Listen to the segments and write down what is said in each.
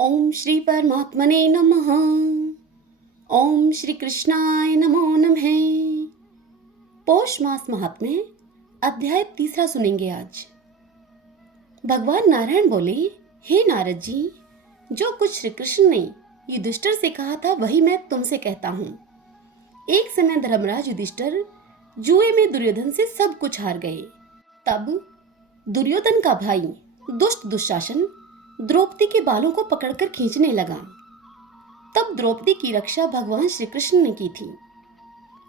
ओम श्री परमात्मने नमः। ओम श्री कृष्णाय नमो नमः। पौष मास महात्म्य अध्याय 3 सुनेंगे आज। भगवान नारायण बोले, हे नारद जी, जो कुछ श्री कृष्ण ने युधिष्ठिर से कहा था वही मैं तुमसे कहता हूँ। एक समय धर्मराज युधिष्ठिर जुए में दुर्योधन से सब कुछ हार गए। तब दुर्योधन का भाई दुष्ट दुशासन द्रौपदी के बालों को पकड़कर खींचने लगा। तब द्रौपदी की रक्षा भगवान श्री कृष्ण ने की थी।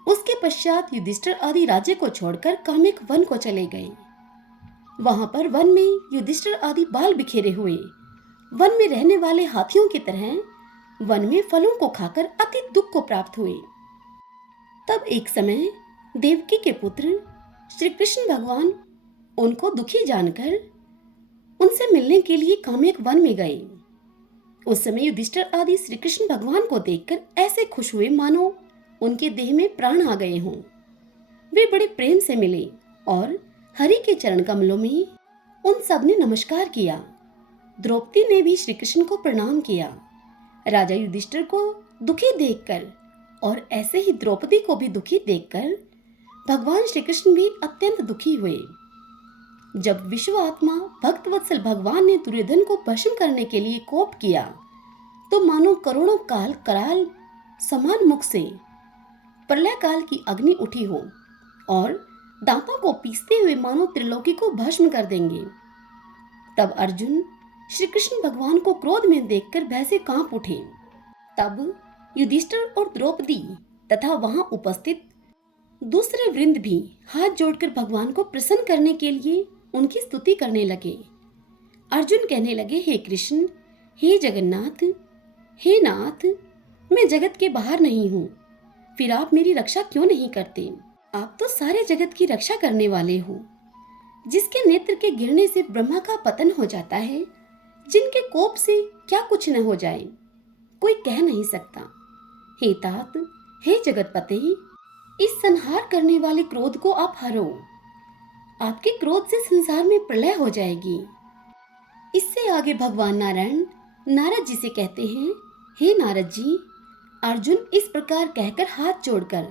उसके पश्चात युधिष्ठिर आदि राज्य को छोड़कर काम्यक वन को चले गए। वहां पर वन में युधिष्ठिर आदि बाल बिखेरे हुए वन में रहने वाले हाथियों की तरह वन में फलों को खाकर अति दुख को प्राप्त हुए। तब एक समय देवकी के पुत्र श्री कृष्ण भगवान उनको दुखी जानकर उनसे मिलने के लिए काम्यक वन में गए। उस समय युधिष्ठिर आदि श्री कृष्ण भगवान को देखकर ऐसे खुश हुए मानो उनके देह में प्राण आ गए हों। वे बड़े प्रेम से मिले और हरि के चरण कमलों में उन सब ने नमस्कार किया। द्रौपदी ने भी श्री कृष्ण को प्रणाम किया। राजा युधिष्ठिर को दुखी देखकर और ऐसे ही द्रौपदी को भी दुखी देखकर भगवान श्री कृष्ण भी अत्यंत दुखी हुए। जब विश्व आत्मा भक्तवत्सल भगवान ने दुर्योधन को भस्म करने के लिए कोप किया तो मानो करोड़ों काल कराल समान मुख से प्रलय काल की अग्नि उठी हो और दांतों को पीसते हुए मानो त्रिलोकी को भस्म कर देंगे। तब अर्जुन श्री कृष्ण भगवान को क्रोध में देखकर भय से कांप उठे। तब युधिष्ठिर और द्रौपदी तथा वहां उपस्थित दूसरे वृंद भी हाथ जोड़कर भगवान को प्रसन्न करने के लिए उनकी स्तुति करने लगे। अर्जुन कहने लगे, हे कृष्ण, हे जगन्नाथ, हे नाथ, मैं जगत के बाहर नहीं हूँ, फिर आप मेरी रक्षा क्यों नहीं करते? आप तो सारे जगत की रक्षा करने वाले हो। जिसके नेत्र के गिरने से ब्रह्मा का पतन हो जाता है, जिनके कोप से क्या कुछ न हो जाए, कोई कह नहीं सकता। हे तात, हे जगतपते, इस संहार करने वाले क्रोध को आप हरो। आपके क्रोध से संसार में प्रलय हो जाएगी। इससे आगे भगवान नारायण नारद जी से कहते हैं, हे नारद जी, अर्जुन इस प्रकार कहकर हाथ जोड़कर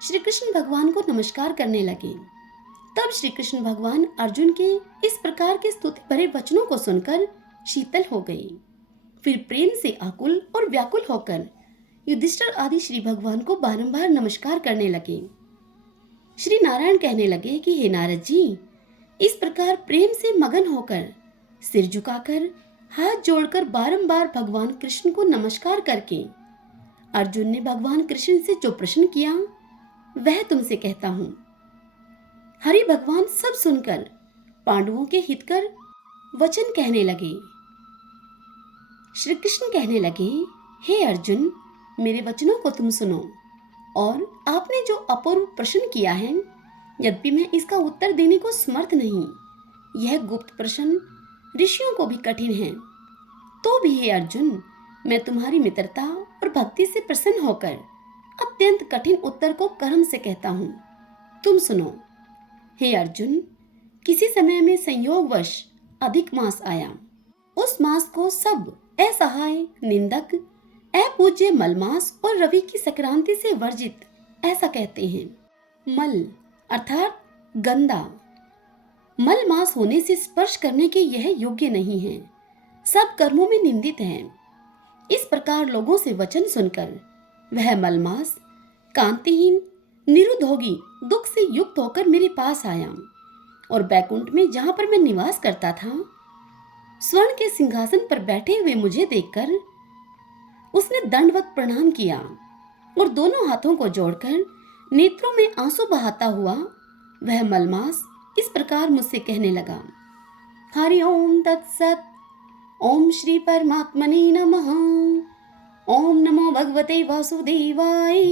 श्री कृष्ण भगवान को नमस्कार करने लगे। तब श्री कृष्ण भगवान अर्जुन के इस प्रकार के स्तुति भरे वचनों को सुनकर शीतल हो गए। फिर प्रेम से आकुल और व्याकुल होकर युधिष्ठिर आदि श्री भगवान को बारंबार नमस्कार करने लगे। श्री नारायण कहने लगे कि हे नारद जी, इस प्रकार प्रेम से मगन होकर सिर झुकाकर हाथ जोड़कर बारंबार भगवान कृष्ण को नमस्कार करके अर्जुन ने भगवान कृष्ण से जो प्रश्न किया वह तुमसे कहता हूं। हरि भगवान सब सुनकर पांडवों के हितकर वचन कहने लगे। श्री कृष्ण कहने लगे, हे अर्जुन, मेरे वचनों को तुम सुनो और आपने जो अपूर्व प्रश्न किया है, यद्यपि मैं इसका उत्तर देने को समर्थ नहीं, यह गुप्त प्रश्न ऋषियों को भी कठिन है, तो भी हे अर्जुन, मैं तुम्हारी मित्रता और भक्ति से प्रसन्न होकर अत्यंत कठिन उत्तर को कर्म से कहता हूँ। तुम सुनो। हे अर्जुन, किसी समय में संयोगवश अधिक मास आया। उस मास को सब असहाय, निंदक, अपूज्य मलमास और रवि की संक्रांति से वर्जित ऐसा कहते हैं। मल अर्थात गंदा, मल मास होने से स्पर्श करने के यह योग्य नहीं है, सब कर्मों में निंदित है। इस प्रकार लोगों से वचन सुनकर वह मलमास कांतिहीन निरुद्योगी दुख से युक्त होकर मेरे पास आया और बैकुंठ में जहां पर मैं निवास करता था, स्वर्ण के सिंहासन पर बैठे हुए मुझे देखकर उसने दंडवत प्रणाम किया और दोनों हाथों को जोड़कर नेत्रों में आंसू बहाता हुआ वह मलमास इस प्रकार मुझसे कहने लगा, हरि ओम तत्सत। ओम श्री परमात्मने नमः। ओम नमो भगवते वासुदेवाय।